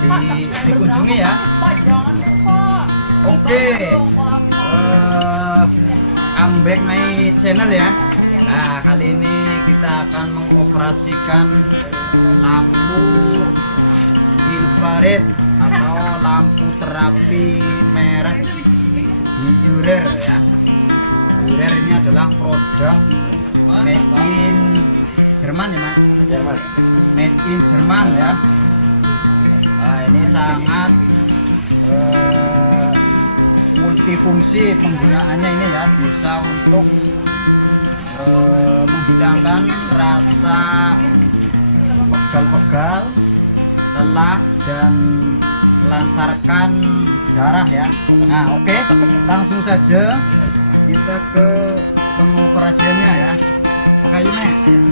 dikunjungi ya. Oke, come back my channel ya. Nah, kali ini kita akan mengoperasikan lampu infrared atau lampu terapi merek Heurer ya. Heurer ini adalah produk made in Jerman ya, Mas? Jerman. Made in Jerman ya. Nah, ini sangat multifungsi penggunaannya ini ya, bisa untuk menghilangkan rasa pegal-pegal, lelah, dan melancarkan darah ya. Nah, oke, langsung saja kita ke pengoperasiannya ya. Oke, ini.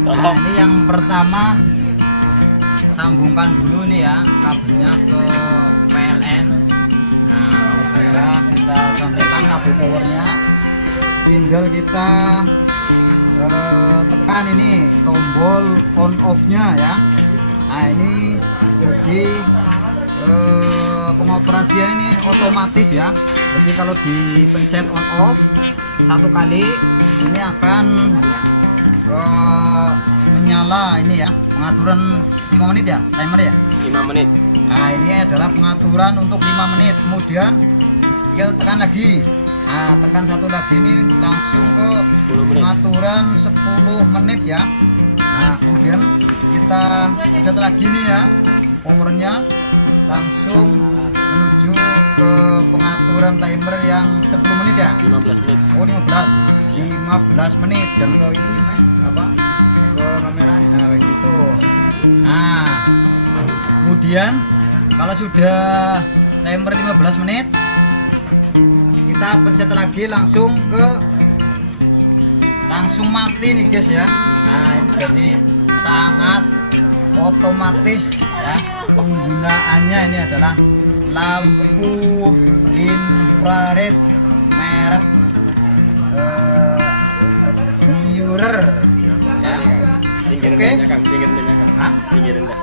Nah, ini yang pertama, sambungkan dulu nih ya kabelnya ke PLN. Nah, kalau sudah kita sambungkan kabel powernya, tinggal kita tekan ini tombol on off nya ya. Nah, ini jadi pengoperasian ini otomatis ya. Jadi kalau dipencet on off satu kali ini akan menyala ini ya, pengaturan 5 menit ya, timer ya, 5 menit. Nah, ini adalah pengaturan untuk 5 menit. Kemudian kita tekan lagi. Nah, tekan satu lagi ini langsung ke pengaturan 10 menit ya. Nah, kemudian kita pencet lagi nih ya, powernya langsung menuju ke pengaturan timer yang 10 menit ya. 15 menit. Oh, 15 menit. Jangan ke ini apa? Ke kameranya. Nah, kayak gitu. Nah, kemudian kalau sudah timer 15 menit, kita pencet lagi langsung mati nih guys ya. Nah, ini jadi sangat otomatis ya. Penggunaannya ini adalah lampu infrared merek Heurer ya. Tinggi Oke. rendahnya, Kang. Tinggi rendahnya, Kang. Hah? Tinggi rendah.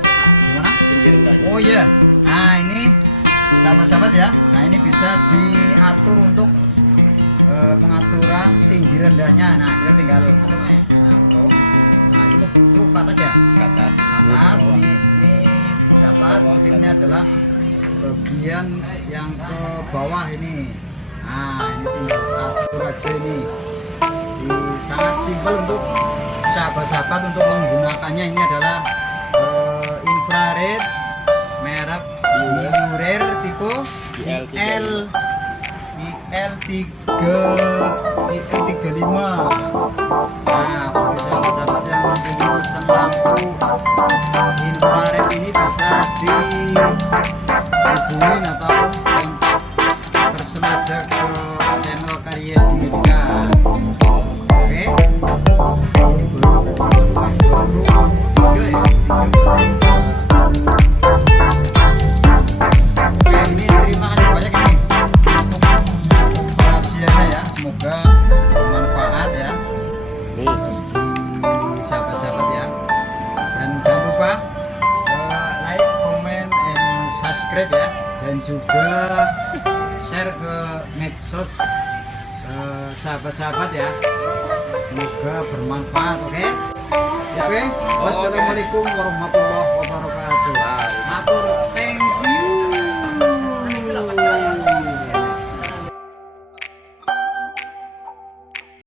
Gimana? Tinggi rendahnya. Oh iya. Nah, ini sahabat-sahabat ya. Nah, ini bisa diatur untuk pengaturan tinggi rendahnya. Nah, kita tinggal aturnya. Nah, tuh. Nah, itu ke atas ya. Ke atas. Atas Bawah. ini dapat. Ini adalah bagian yang ke bawah ini. Nah, ini tinggal atur aja ini. Sangat simpel untuk sahabat-sahabat untuk menggunakannya. Ini adalah infrared merek Heurer tipe IL35. Nah, bagi sahabat-sahabat yang mempunyai pesan lampu infrared ini bisa dihubungin atau kontak personal aja ke channel Karya Dinamika. Oke, ini Oke, ini terima kasih banyak ini untuk pengoperasiannya ya. Semoga bermanfaat ya bagi sahabat-sahabat ya. Dan jangan lupa like, comment, and subscribe ya. Dan juga share ke medsos sahabat-sahabat ya. Semoga bermanfaat. Oke. Wassalamualaikum warahmatullahi wabarakatuh.